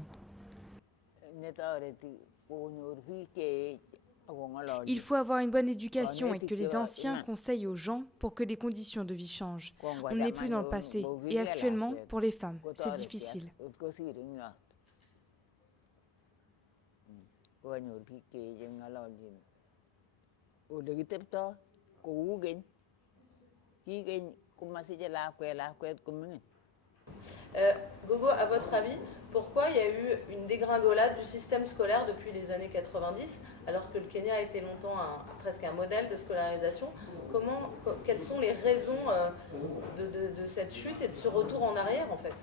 Il faut avoir une bonne éducation et que les anciens conseillent aux gens pour que les conditions de vie changent. On n'est plus dans le passé et actuellement, pour les femmes, c'est difficile. Gogo, à votre avis, pourquoi il y a eu une dégringolade du système scolaire depuis les années 90, alors que le Kenya a été longtemps presque un modèle de scolarisation? Quelles sont les raisons de cette chute et de ce retour en arrière, en fait?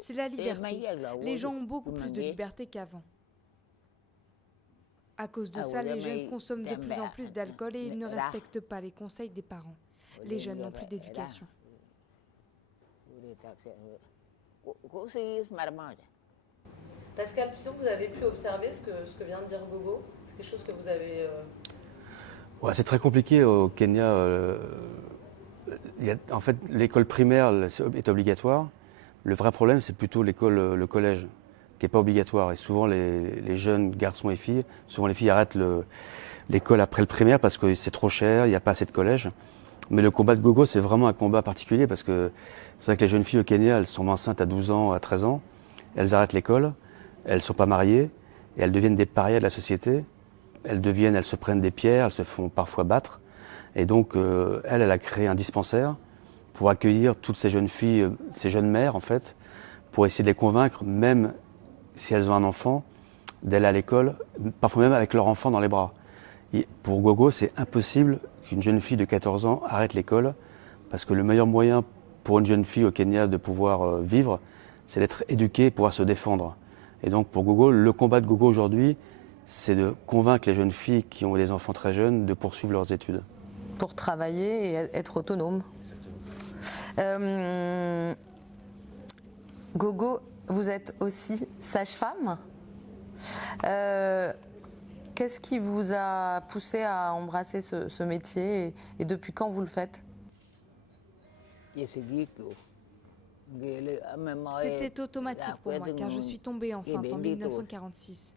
C'est la liberté. Les gens ont beaucoup plus de liberté qu'avant. À cause de ça, les jeunes consomment de plus en plus d'alcool et ils ne respectent pas les conseils des parents. Les jeunes n'ont plus d'éducation. Pascal Pisson, vous avez pu observer ce que vient de dire Gogo? C'est quelque chose que vous avez... Ouais, c'est très compliqué au Kenya. En fait, l'école primaire est obligatoire. Le vrai problème, c'est plutôt le collège, qui n'est pas obligatoire. Et souvent, les jeunes garçons et filles, souvent les filles arrêtent l'école après le primaire parce que c'est trop cher, il n'y a pas assez de collège. Mais le combat de Gogo, c'est vraiment un combat particulier parce que c'est vrai que les jeunes filles au Kenya, elles sont enceintes à 12 ans, à 13 ans, elles arrêtent l'école, elles ne sont pas mariées et elles deviennent des parias de la société. Elles se prennent des pierres, elles se font parfois battre. Et donc, elle a créé un dispensaire pour accueillir toutes ces jeunes filles, ces jeunes mères en fait, pour essayer de les convaincre, même si elles ont un enfant, d'aller à l'école, parfois même avec leur enfant dans les bras. Et pour Gogo, c'est impossible qu'une jeune fille de 14 ans arrête l'école, parce que le meilleur moyen pour une jeune fille au Kenya de pouvoir vivre, c'est d'être éduquée et pouvoir se défendre. Et donc pour Gogo, le combat de Gogo aujourd'hui, c'est de convaincre les jeunes filles qui ont des enfants très jeunes de poursuivre leurs études. Pour travailler et être autonome. Gogo, vous êtes aussi sage-femme. Qu'est-ce qui vous a poussé à embrasser ce métier et depuis quand vous le faites? C'était automatique pour moi car je suis tombée enceinte en 1946.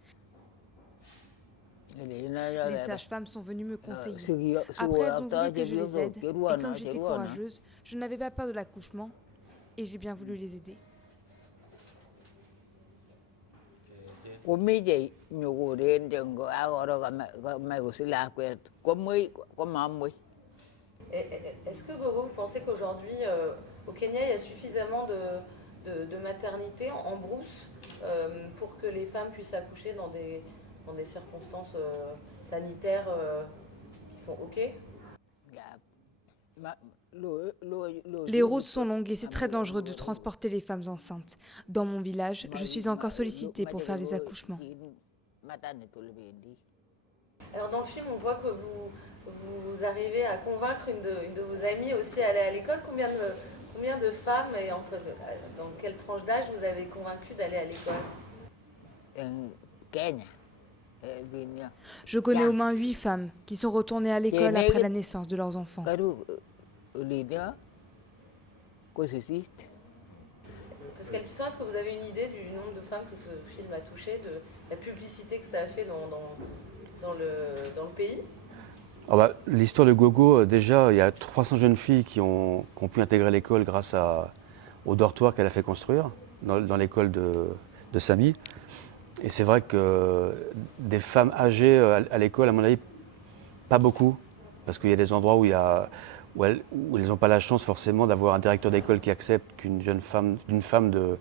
Les sages-femmes sont venues me conseiller. Après, elles ont voulu que je les aide. Et comme j'étais courageuse, je n'avais pas peur de l'accouchement et j'ai bien voulu les aider. Est-ce que Gogo, vous pensez qu'aujourd'hui, au Kenya, il y a suffisamment de maternité en brousse pour que les femmes puissent accoucher dans des circonstances sanitaires qui sont OK? Les routes sont longues et c'est très dangereux de transporter les femmes enceintes. Dans mon village, je suis encore sollicitée pour faire les accouchements. Alors dans le film, on voit que vous arrivez à convaincre une de vos amies aussi à aller à l'école. Combien de femmes et dans quelle tranche d'âge vous avez convaincu d'aller à l'école? Je connais au moins 8 femmes qui sont retournées à l'école après la naissance de leurs enfants. Pascal Pisson, est-ce que vous avez une idée du nombre de femmes que ce film a touché, de la publicité que ça a fait dans le pays? L'histoire de Gogo, déjà, il y a 300 jeunes filles qui ont pu intégrer l'école grâce au dortoir qu'elle a fait construire dans l'école de Samy. Et c'est vrai que des femmes âgées à l'école, à mon avis, pas beaucoup, parce qu'il y a des endroits où elles n'ont pas la chance forcément d'avoir un directeur d'école qui accepte qu'une femme de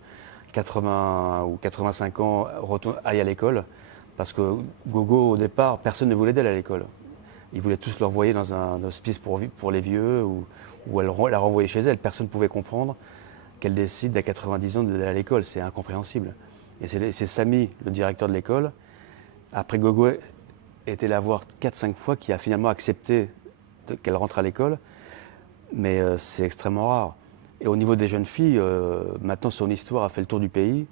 80 ou 85 ans aille à l'école, parce que Gogo, au départ, personne ne voulait d'elle à l'école. Ils voulaient tous l'envoyer dans un hospice pour les vieux ou la renvoyer chez elle. Personne ne pouvait comprendre qu'elle décide à 90 ans d'aller à l'école. C'est incompréhensible. Et c'est Samy, le directeur de l'école, après Gogo était la voir 4-5 fois, qui a finalement accepté qu'elle rentre à l'école. Mais c'est extrêmement rare. Et au niveau des jeunes filles, maintenant son histoire a fait le tour du pays.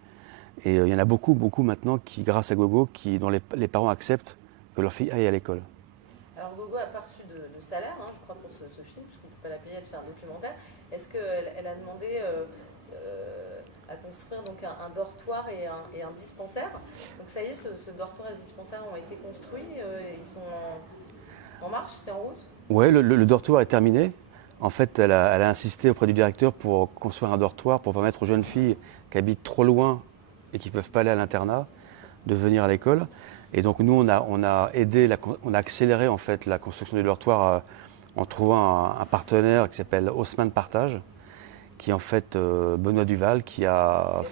Et il y en a beaucoup maintenant qui, grâce à Gogo, dont les parents acceptent que leur fille aille à l'école. Alors Gogo n'a pas reçu de salaire, hein, je crois, pour ce film, puisqu'on ne peut pas la payer, elle fait un documentaire. Est-ce qu'elle a demandé à construire donc un dortoir et un dispensaire? Donc ça y est, ce dortoir et ce dispensaire ont été construits, ils sont en marche, c'est en route? Oui, le dortoir est terminé. En fait, elle a insisté auprès du directeur pour construire un dortoir pour permettre aux jeunes filles qui habitent trop loin et qui ne peuvent pas aller à l'internat de venir à l'école. Et donc nous, on a aidé, on a accéléré en fait la construction du dortoir en trouvant un partenaire qui s'appelle Haussmann Partage, qui est en fait Benoît Duval, qui a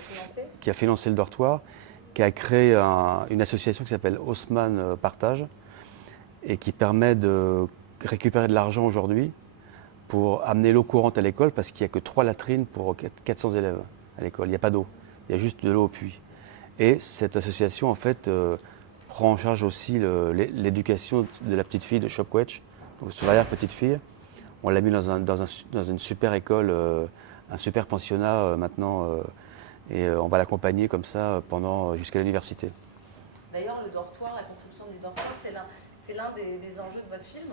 financé le dortoir, qui a créé une association qui s'appelle Haussmann Partage et qui permet de récupérer de l'argent aujourd'hui pour amener l'eau courante à l'école, parce qu'il n'y a que 3 latrines pour 400 élèves à l'école. Il n'y a pas d'eau, il y a juste de l'eau au puits. Et cette association, en fait, prend en charge aussi l'éducation de la petite fille de Chopquetch, son arrière-petite fille. On l'a mis dans une super école, un super pensionnat maintenant, et on va l'accompagner comme ça jusqu'à l'université. D'ailleurs, le dortoir, la construction du dortoir, c'est l'un des enjeux de votre film?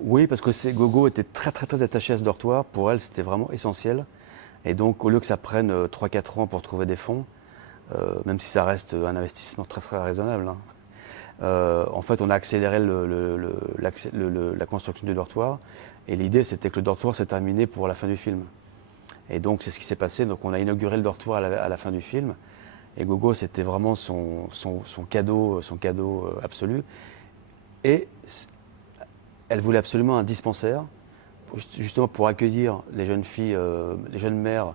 Oui, parce que Gogo était très attachée à ce dortoir. Pour elle, c'était vraiment essentiel. Et donc, au lieu que ça prenne 3-4 ans pour trouver des fonds, même si ça reste un investissement très raisonnable, hein, en fait, on a accéléré la construction du dortoir. Et l'idée, c'était que le dortoir s'est terminé pour la fin du film. Et donc, c'est ce qui s'est passé. Donc, on a inauguré le dortoir à la fin du film. Et Gogo, c'était vraiment son cadeau absolu. Et elle voulait absolument un dispensaire, justement pour accueillir les jeunes filles, les jeunes mères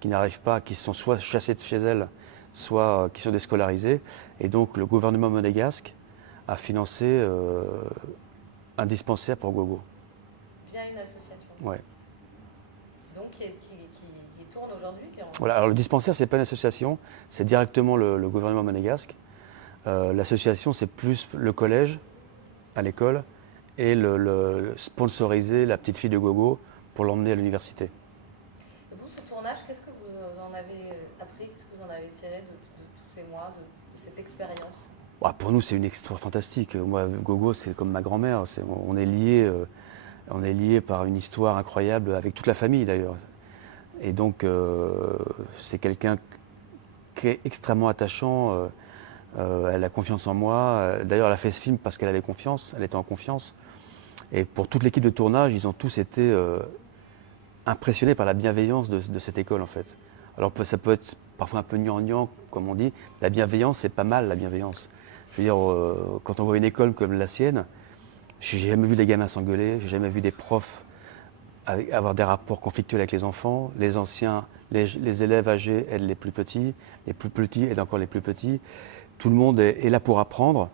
qui n'arrivent pas, qui sont soit chassées de chez elles, soit qui sont déscolarisées. Et donc le gouvernement monégasque a financé un dispensaire pour Gogo. Via une association? Oui. Donc qui tourne aujourd'hui? Voilà, alors le dispensaire, ce n'est pas une association, c'est directement le gouvernement monégasque. L'association, c'est plus le collège à l'école, et sponsoriser la petite fille de Gogo pour l'emmener à l'université. Vous, ce tournage, qu'est-ce que vous en avez appris? Qu'est-ce que vous en avez tiré de tous ces mois, de cette expérience? Pour nous, c'est une histoire fantastique. Moi, Gogo, c'est comme ma grand-mère. On est liés par une histoire incroyable avec toute la famille, d'ailleurs. Et donc, c'est quelqu'un qui est extrêmement attachant. Elle a confiance en moi. D'ailleurs, elle a fait ce film parce qu'elle avait confiance. Elle était en confiance. Et pour toute l'équipe de tournage, ils ont tous été impressionnés par la bienveillance de cette école, en fait. Alors, ça peut être parfois un peu gnangnan, comme on dit. La bienveillance, c'est pas mal, la bienveillance. Je veux dire, quand on voit une école comme la sienne, j'ai jamais vu des gamins s'engueuler, j'ai jamais vu des profs avoir des rapports conflictuels avec les enfants. Les anciens, les élèves âgés aident les plus petits aident encore les plus petits. Tout le monde est là pour apprendre.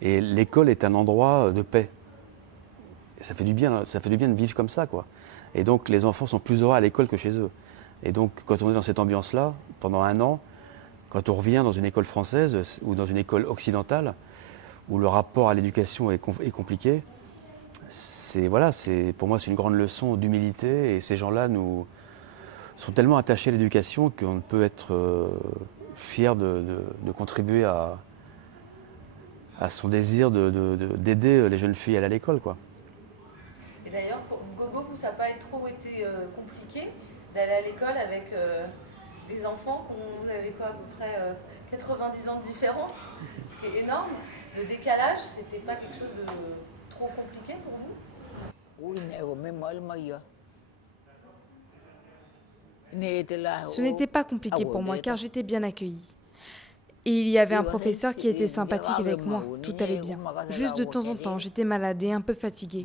Et l'école est un endroit de paix. Et ça fait du bien de vivre comme ça, quoi. Et donc les enfants sont plus heureux à l'école que chez eux. Et donc quand on est dans cette ambiance-là, pendant 1 an, quand on revient dans une école française ou dans une école occidentale, où le rapport à l'éducation est compliqué, pour moi c'est une grande leçon d'humilité. Et ces gens-là sont tellement attachés à l'éducation qu'on peut être fier de contribuer à son désir d'aider les jeunes filles à aller à l'école, quoi. Et d'ailleurs, pour Gogo, ça n'a pas trop été compliqué d'aller à l'école avec des enfants, vous avez quoi, à peu près 90 ans de différence, ce qui est énorme. Le décalage, c'était pas quelque chose de trop compliqué pour vous? Ce n'était pas compliqué pour moi car j'étais bien accueillie. Et il y avait un professeur qui était sympathique avec moi, tout allait bien. Juste de temps en temps, j'étais malade et un peu fatiguée.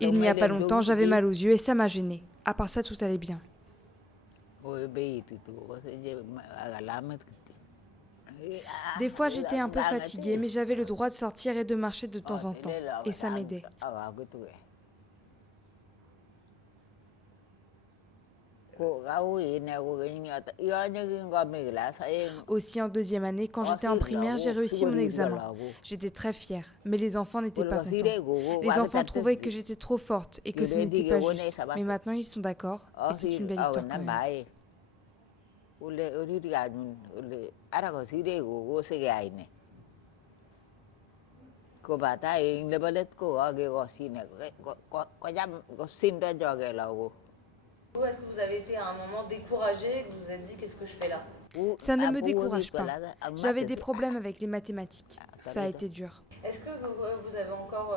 Il n'y a pas longtemps, j'avais mal aux yeux et ça m'a gênée. À part ça, tout allait bien. Des fois, j'étais un peu fatiguée, mais j'avais le droit de sortir et de marcher de temps en temps. Et ça m'aidait. Aussi, en deuxième année, quand j'étais en primaire, j'ai réussi mon examen. J'étais très fière, mais les enfants n'étaient pas contents. Les enfants trouvaient que j'étais trop forte et que ce n'était pas juste. Mais maintenant, ils sont d'accord et c'est une belle histoire quand même. Ou est-ce que vous avez été à un moment découragé et que vous vous êtes dit qu'est-ce que je fais là? Ça ne me décourage pas. J'avais des problèmes avec les mathématiques. Ça a été dur. Est-ce que vous avez encore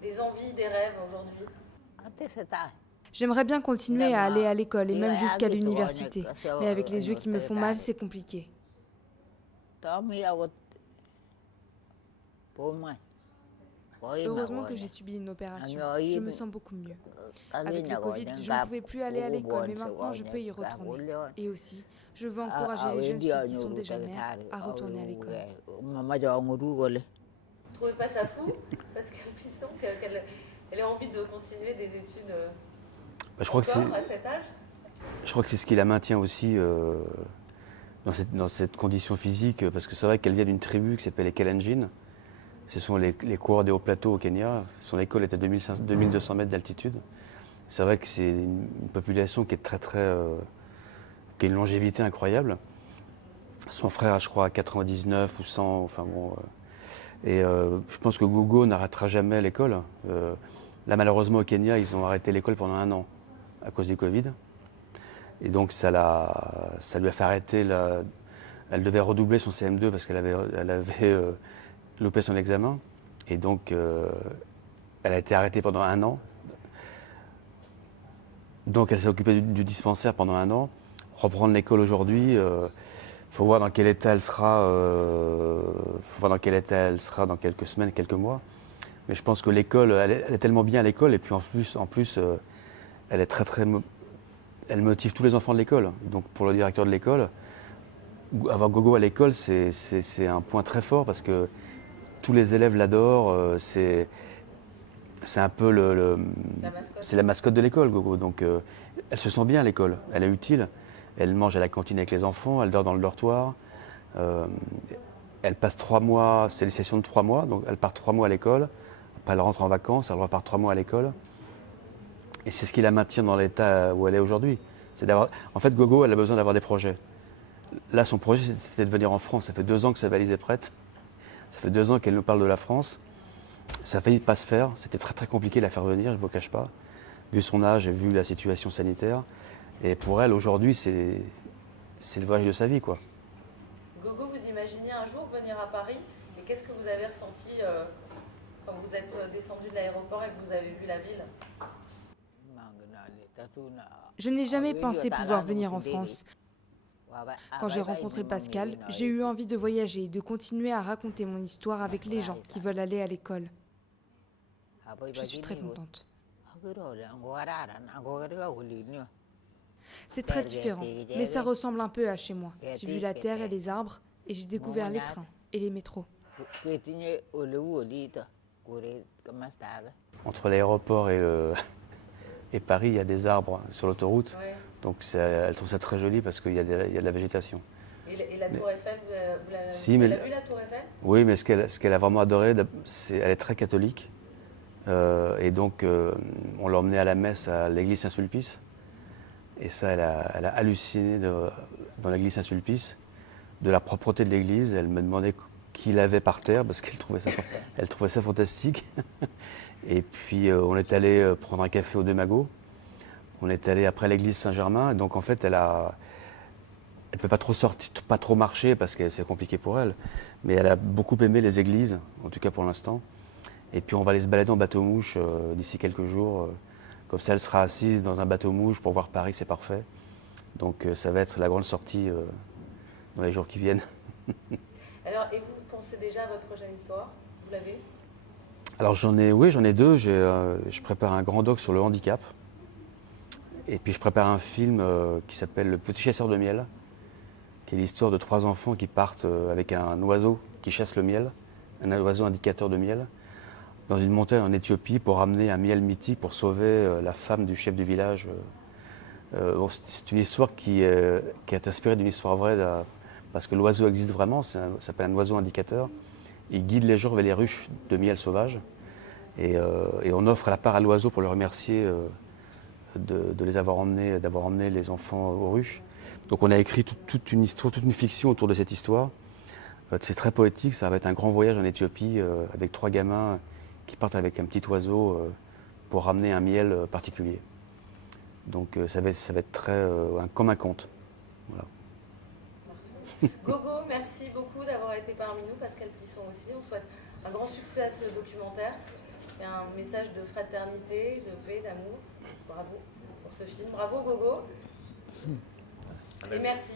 des envies, des rêves aujourd'hui? J'aimerais bien continuer à aller à l'école et même jusqu'à l'université. Mais avec les yeux qui me font mal, c'est compliqué. Heureusement que j'ai subi une opération. Je me sens beaucoup mieux. Avec le Covid, je ne pouvais plus aller à l'école, mais maintenant je peux y retourner. Et aussi, je veux encourager les jeunes filles qui sont déjà mères à retourner à l'école. Vous trouvez pas ça fou? Parce qu'elle puissant qu'elle ait envie de continuer des études je crois encore à cet âge? Je crois que c'est ce qui la maintient aussi dans cette condition physique, parce que c'est vrai qu'elle vient d'une tribu qui s'appelle les Kalenjin. Ce sont les coureurs des hauts plateaux au Kenya. Son école est à 2200 mètres d'altitude. C'est vrai que c'est une population qui est qui a une longévité incroyable. Son frère, je crois, à 99 ou 100, enfin bon. Je pense que Gogo n'arrêtera jamais l'école. Là, malheureusement, au Kenya, ils ont arrêté l'école pendant 1 an à cause du Covid. Et donc, ça lui a fait arrêter. Elle devait redoubler son CM2 parce qu'elle avait loupé son examen. Et donc, elle a été arrêtée pendant 1 an. Donc, elle s'est occupée du dispensaire pendant 1 an. Reprendre l'école aujourd'hui, faut voir dans quel état elle sera. Faut voir dans quel état elle sera dans quelques semaines, quelques mois. Mais je pense que l'école, elle est tellement bien à l'école, et puis en plus, elle est elle motive tous les enfants de l'école. Donc, pour le directeur de l'école, avoir Gogo à l'école, c'est un point très fort parce que tous les élèves l'adorent. C'est un peu c'est la mascotte de l'école, Gogo. Donc, elle se sent bien à l'école. Elle est utile. Elle mange à la cantine avec les enfants. Elle dort dans le dortoir. Elle passe 3 mois. C'est les sessions de 3 mois. Donc, elle part 3 mois à l'école. Après, elle rentre en vacances. Elle repart 3 mois à l'école. Et c'est ce qui la maintient dans l'état où elle est aujourd'hui. En fait, Gogo, elle a besoin d'avoir des projets. Là, son projet, c'était de venir en France. Ça fait 2 ans que sa valise est prête. Ça fait 2 ans qu'elle nous parle de la France. Ça a failli pas se faire. C'était très très compliqué de la faire venir, je ne vous cache pas. Vu son âge et vu la situation sanitaire. Et pour elle, aujourd'hui, c'est le voyage de sa vie, quoi. Gogo, vous imaginez un jour venir à Paris? Et qu'est-ce que vous avez ressenti quand vous êtes descendu de l'aéroport et que vous avez vu la ville? Je n'ai jamais pensé pouvoir venir en France. Quand j'ai rencontré Pascal, j'ai eu envie de voyager et de continuer à raconter mon histoire avec les gens qui veulent aller à l'école. Je suis très contente. C'est très différent, mais ça ressemble un peu à chez moi. J'ai vu la terre et les arbres, et j'ai découvert les trains et les métros. Entre l'aéroport et Paris, il y a des arbres sur l'autoroute. Ouais. Donc elle trouve ça très joli parce qu'il y a de la végétation. Et la Tour Eiffel, vous l'avez vu la Tour Eiffel? Oui, mais ce qu'elle a vraiment adoré, elle est très catholique. Et donc, on l'a emmenée à la messe à l'église Saint-Sulpice. Et ça, elle a halluciné dans l'église Saint-Sulpice de la propreté de l'église. Elle me demandait qui l'avait par terre parce qu'elle trouvait ça fantastique. Et puis, on est allé prendre un café au Deux Magots. On est allé après l'église Saint-Germain. Et donc, en fait, elle peut pas trop sortir, pas trop marcher parce que c'est compliqué pour elle. Mais elle a beaucoup aimé les églises, en tout cas pour l'instant. Et puis, on va aller se balader en bateau-mouche d'ici quelques jours. Comme ça, elle sera assise dans un bateau-mouche pour voir Paris, c'est parfait. Donc, ça va être la grande sortie dans les jours qui viennent. Alors, et vous pensez déjà à votre prochaine histoire? Vous l'avez? Alors, j'en ai 2. Je prépare un grand doc sur le handicap. Et puis, je prépare un film qui s'appelle Le Petit Chasseur de Miel, qui est l'histoire de 3 enfants qui partent avec un oiseau qui chasse le miel, un oiseau indicateur de miel, dans une montagne en Éthiopie pour ramener un miel mythique pour sauver la femme du chef du village. C'est une histoire qui est inspirée d'une histoire vraie, parce que l'oiseau existe vraiment, ça s'appelle un oiseau indicateur. Il guide les gens vers les ruches de miel sauvage. Et on offre la part à l'oiseau pour le remercier de les avoir emmenés, d'avoir emmené les enfants aux ruches. Donc on a écrit toute une histoire, toute une fiction autour de cette histoire. C'est très poétique, ça va être un grand voyage en Éthiopie avec 3 gamins qui partent avec un petit oiseau pour ramener un miel particulier. Donc ça va être très comme un conte. Voilà. Gogo, merci beaucoup d'avoir été parmi nous, Pascal Plisson aussi. On souhaite un grand succès à ce documentaire. Il y a un message de fraternité, de paix, d'amour. Bravo pour ce film. Bravo Gogo. Et merci.